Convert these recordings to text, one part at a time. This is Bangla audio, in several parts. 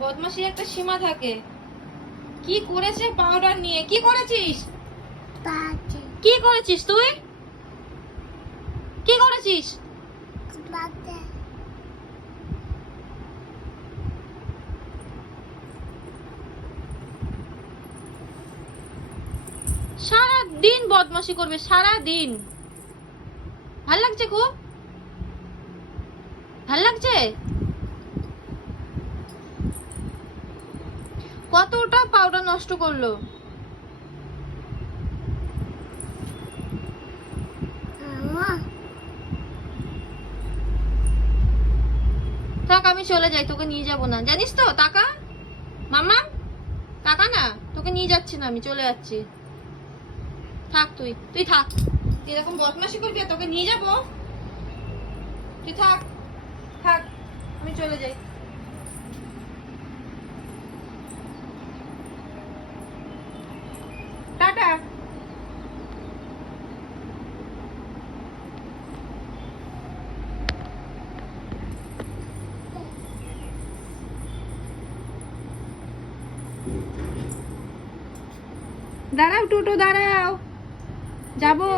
বদমাশির একটা সীমা থাকে। কি করেছে পাউডার নিয়ে? কি করেছিস? কি করেছিস তুই? কি করেছিস? সারা দিন বদমাশি করবে, সারা দিন। ভাল লাগছে? খুব ভাল লাগছে? কতটা পাউডার নষ্ট করলো। থাক, আমি চলে যাই, তোকে নিয়ে যাব না, জানিস তো। টাকা মামা, টাকা না, তোকে নিয়ে যাচ্ছি না, আমি চলে যাচ্ছি। থাক, তুই থাক। তুই এরকম বদমাশি করবি আর তোকে নিয়ে যাব? তুই থাক, থাক, আমি চলে যাই। টাটা। দাঁড়াও টোটো, দাঁড়াও, যাবো।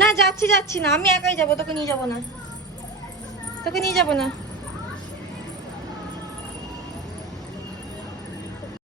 না, যাচ্ছি না, আমি একাই যাবো, তোকে নিয়ে যাবো না, তোকে নিয়ে যাবো না।